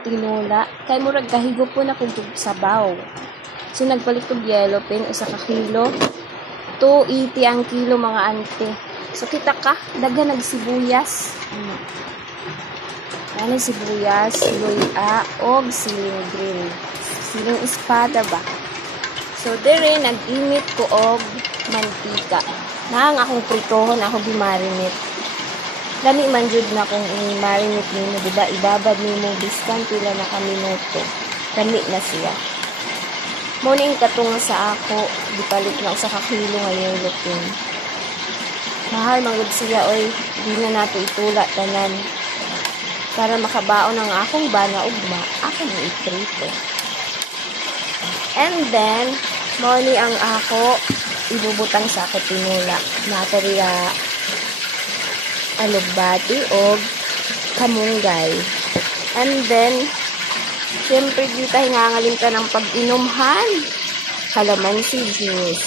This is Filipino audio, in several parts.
Tinula kay murag kahigop po na kung sabaw. So nagpalit og yellow pen usa ka kilo. 280 ang kilo mga ante. So kita ka daga nagsibuyas. Ano sibuyas, luya og siling green. Siling espada ba? So dire nag-init ko og mantika. Nang akong pritohon ako gimarinate. Lami man jud na kung i-marinate nimo, diba? Ibabad nimo biskan pila na ka minuto. Lami na siya. Morning katong sa ako, gipalit na usa ka kilo ngayon lutin. Mahal magud siya oy, di na nato itula tanan. Para makabaon ang akong bana ugma, ako na iprito. And then, morning ang ako ibubutang sa ako tinula. Natoriya alugbati o kamunggay. And then, siyempre dito hingangalin ka ng pag-inumhan. Kalamansi juice.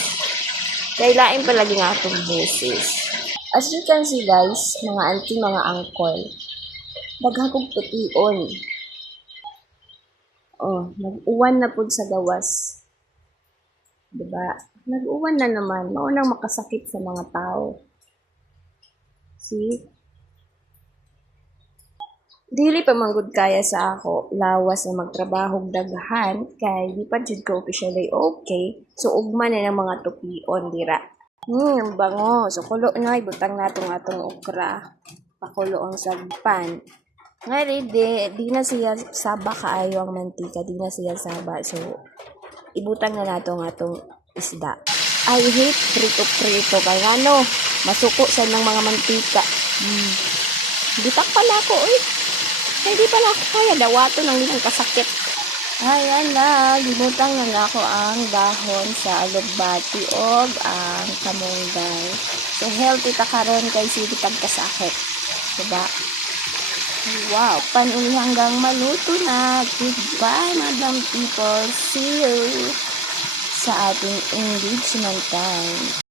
Kailain palagi nga itong busis. As you can see guys, mga auntie, mga uncle, daghagog pution. Oh, nag-uwan na po sa gawas. Diba? Nag-uwan na naman. Maunang makasakit sa mga tao. See? Dili pa manggod kaya sa ako lawas na magtrabaho daghan kay di pa jud ko officially okay. So ugma na ng mga tupion dira. Ang bango. So kulo na ibutang natong atong okra. Pakulo ang sagpan. Ngayon di na siya saba kaayo ang mantika, di na siya saba. So ibutang na natong atong isda. I hate prito-prito kay ano, masuko sa ng mga mantika. Bitak pala ako, uy. Hindi pala ako kaya dawato ng limang kasakit. Ayan na, libutang na ako ang dahon sa alugbati o ang kamunggay. So healthy ta karon kay sige pagkasakit. Diba? Wow, panuli hanggang maluto na. Goodbye, Madam People. See you sa ating engagement time.